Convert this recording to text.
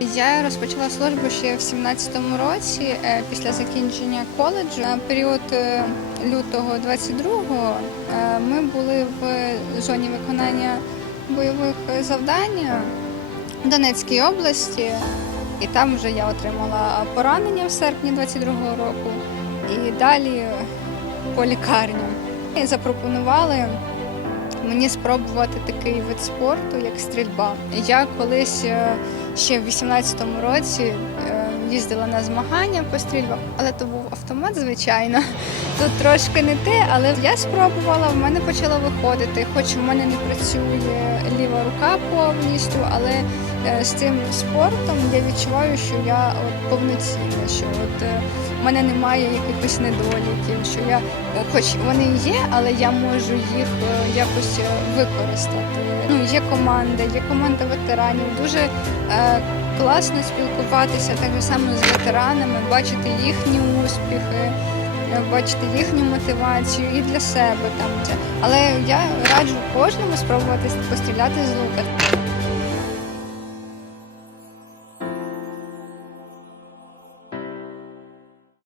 Я розпочала службу ще в 17-му році е, після закінчення коледжу. На період е, лютого 22-го е, ми були в зоні виконання бойових завдань в Донецькій області, і там вже я отримала поранення в серпні 22-го року і далі по лікарням. І запропонували мені спробувати такий вид спорту, як стрільба. Я колись е, ще в 18-му році е, їздила на змагання по стрільбах, але то був автомат, звичайно. Тут трошки не те, але я спробувала, в мене почало виходити, хоч в мене не працює ліва рука повністю, але е, з цим спортом я відчуваю, що я от повноцінна, що от в мене немає якихось недоліків, що я, е, хоч вони є, але я можу їх е, якось е, використати. Ну, є команда, є команда ветеранів. Дуже е, класно спілкуватися так само з ветеранами, бачити їхні успіхи, бачити їхню мотивацію і для себе там. Але я раджу кожному спробувати постріляти з лука.